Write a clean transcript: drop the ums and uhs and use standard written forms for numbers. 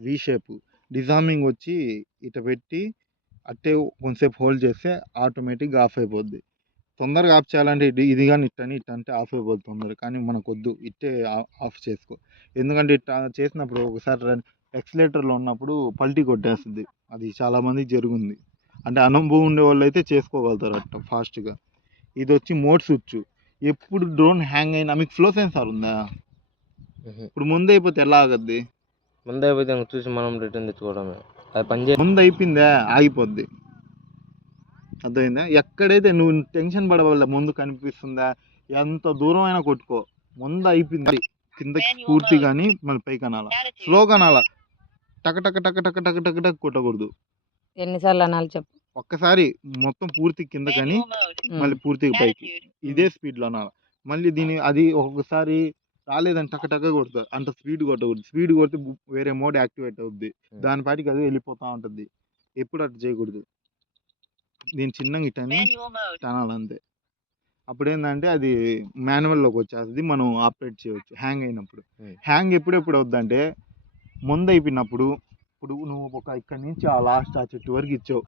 V shape డిజార్మింగ్ వచ్చి ఇట పెట్టి అట్టే కొంతసేపు హోల్డ్ చేస్తే ఆటోమేటిక్గా ఆఫ్ అయిపోద్ది. తొందరగా ఆఫ్ చేయాలంటే ఇది కానీ ఇట్ట అంటే ఆఫ్ అయిపోద్ది తొందరగా. కానీ మనకొద్దు, ఇట్టే ఆఫ్ చేసుకో. ఎందుకంటే ఇట్లా చేసినప్పుడు ఒకసారి ఎక్సలేటర్లో ఉన్నప్పుడు పల్టీ కొట్టేస్తుంది. అది చాలామందికి జరిగింది. అంటే అనుభవం ఉండే వాళ్ళు అయితే చేసుకోగలుగుతారు అట్ట ఫాస్ట్గా. ఇది వచ్చి మోడ్ స్విచ్. ఎప్పుడు డ్రోన్ హ్యాంగ్ అయినా మీకు ఫ్లో సెన్సార్ ఉందా? ఇప్పుడు ముందు అయిపోతే ఎలా ఆగద్ది? ముందు అయిపోతే చూసి మనం రిటర్న్ తెచ్చుకోవడమే. అది పని ముందు అయిపోయిందా ఆగిపోద్ది. అర్థమైందా? ఎక్కడైతే నువ్వు టెన్షన్ పడవల్ల ముందు కనిపిస్తుందా, ఎంత దూరం అయినా కొట్టుకో, ముందు అయిపోయింది కిందకి పూర్తి కానీ మళ్ళీ పైకి అనాల, స్లోగా అనాల, టక టక టక టక టక టక టక కొట్టకూడదు. ఎన్నిసార్లు అనాలి చెప్పు? ఒక్కసారి మొత్తం పూర్తి కింద కానీ మళ్ళీ పూర్తిగా పైకి, ఇదే స్పీడ్లో అనాలి. మళ్ళీ అది ఒక్కొక్కసారి రాలేదని టక టక కొడుతుంది. అంత స్పీడ్ కొట్టకూడదు. స్పీడ్ కొడితే వేరే మోడ్ యాక్టివేట్ అవుద్ది. దాని పాటికి అదే వెళ్ళిపోతూ ఉంటుంది. ఎప్పుడు అట్లా చేయకూడదు. దీన్ని చిన్నగా ఇటని అనాలంతే. అప్పుడు ఏంటంటే అది మాన్యువల్లోకి వచ్చేస్తుంది, మనం ఆపరేట్ చేయవచ్చు హ్యాంగ్ అయినప్పుడు. హ్యాంగ్ ఎప్పుడెప్పుడు అవుద్దంటే ముందు అయిపోయినప్పుడు. ఇప్పుడు నువ్వు ఇక్కడి నుంచి ఆ లాస్ట్ ఆ చెట్టు వరకు ఇచ్చావు,